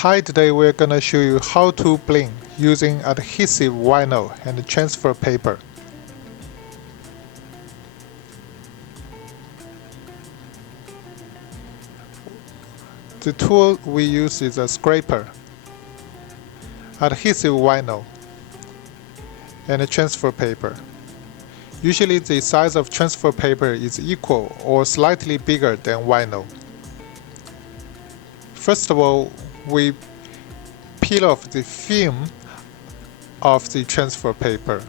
Hi, today we're gonna show you how to bling using adhesive vinyl and transfer paper. The tool we use is a scraper, adhesive vinyl, and a transfer paper. Usually the size of transfer paper is equal or slightly bigger than vinyl. First of all, we peel off the film of the transfer paper.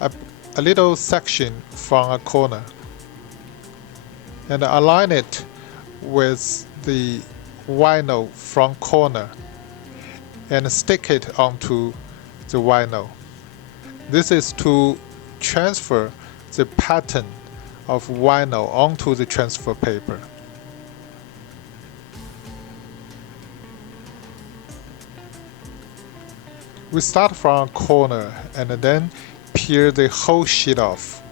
A little section from a corner, and align it with the vinyl from corner and stick it onto the vinyl. This is to transfer the pattern of vinyl onto the transfer paper. We start from a corner and then peel the whole sheet off.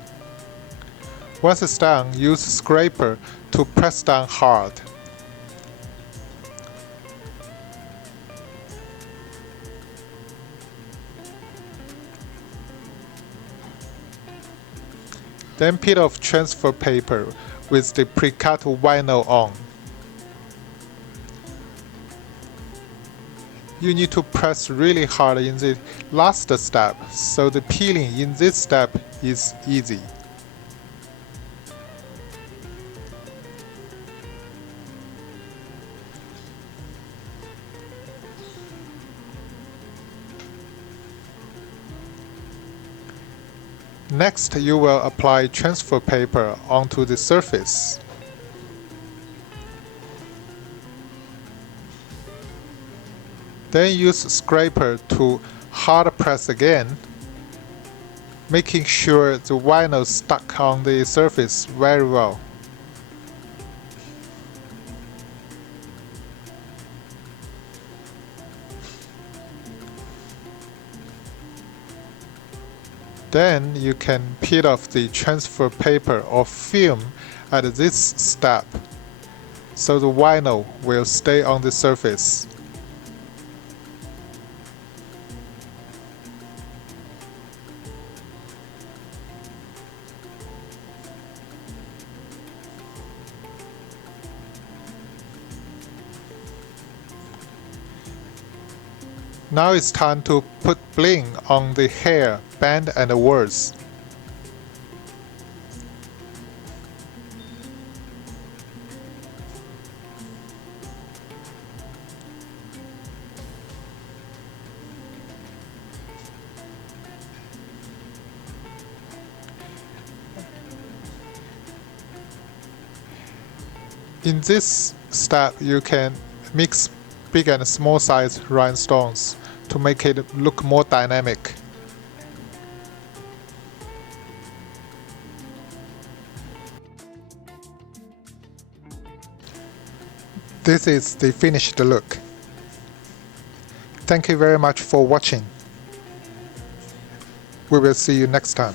Once it's done, use a scraper to press down hard. Then peel off transfer paper with the pre-cut vinyl on. You need to press really hard in the last step, so the peeling in this step is easy. Next, you will apply transfer paper onto the surface. Then use scraper to hard press again, making sure the vinyl stuck on the surface very well. Then you can peel off the transfer paper or film at this step, so the vinyl will stay on the surface. Now it's time to put bling on the hair, band, and the words. In this step, you can mix big and small size rhinestones to make it look more dynamic. This is the finished look. Thank you very much for watching. We will see you next time.